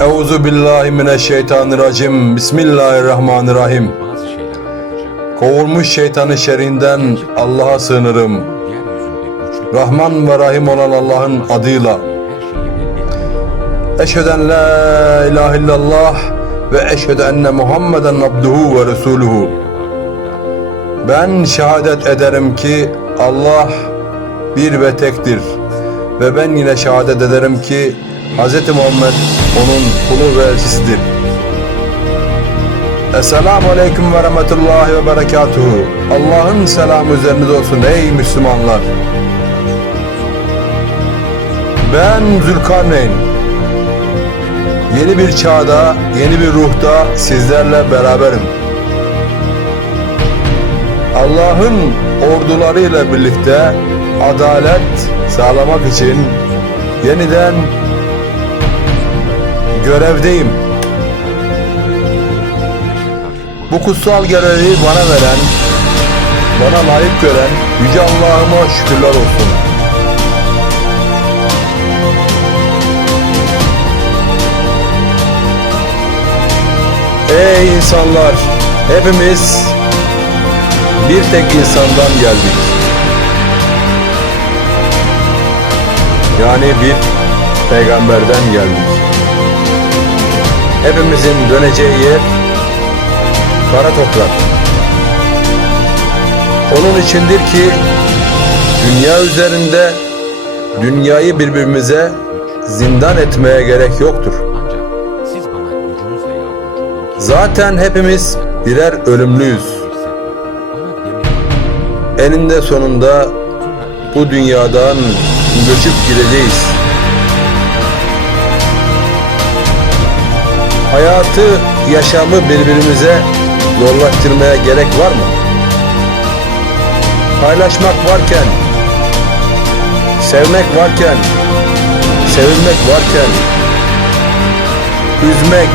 Euzu billahi mineşşeytanirracim. Bismillahirrahmanirrahim. Kovulmuş şeytanın şerrinden Allah'a sığınırım. Rahman ve Rahim olan Allah'ın adıyla. Eşheden la ilahe illallah ve eşhedü enne Muhammeden abduhu ve resuluhu. Ben şehadet ederim ki Allah bir ve tektir. Ve ben yine şehadet ederim ki Hz. Muhammed onun kulu ve elçisidir. Esselamu Aleyküm ve Rahmetullahi ve Berekatuhu. Allah'ın selamı üzerinize olsun ey Müslümanlar. Ben Zülkarneyn. Yeni bir çağda, yeni bir ruhta sizlerle beraberim. Allah'ın ordularıyla birlikte adalet sağlamak için yeniden görevdeyim. Bu kutsal görevi bana veren, bana layık gören Yüce Allah'ıma şükürler olsun. Ey insanlar, hepimiz bir tek insandan geldik. Yani bir peygamberden geldik. Hepimizin döneceği yer kara toprak. Onun içindir ki dünya üzerinde dünyayı birbirimize zindan etmeye gerek yoktur. Zaten hepimiz birer ölümlüyüz. Eninde sonunda bu dünyadan göçüp gideceğiz. Hayatı, yaşamı birbirimize zorlaştırmaya gerek var mı? Paylaşmak varken, sevmek varken, sevilmek varken, üzmek,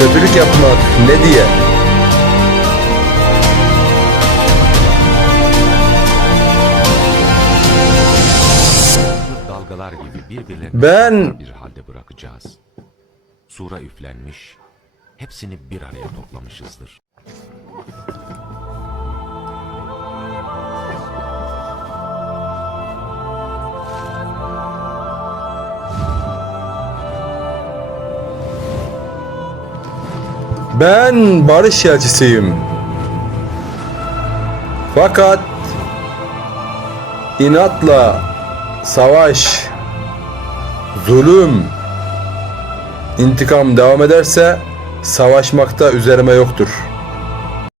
kötülük yapmak ne diye? Dalgalar gibi birbirlerine Ben- bir halde bırakacağız. Sura üflenmiş, hepsini bir araya toplamışızdır. Ben barış elçisiyim. Fakat inatla savaş, zulüm, intikam devam ederse savaşmakta üzerime yoktur.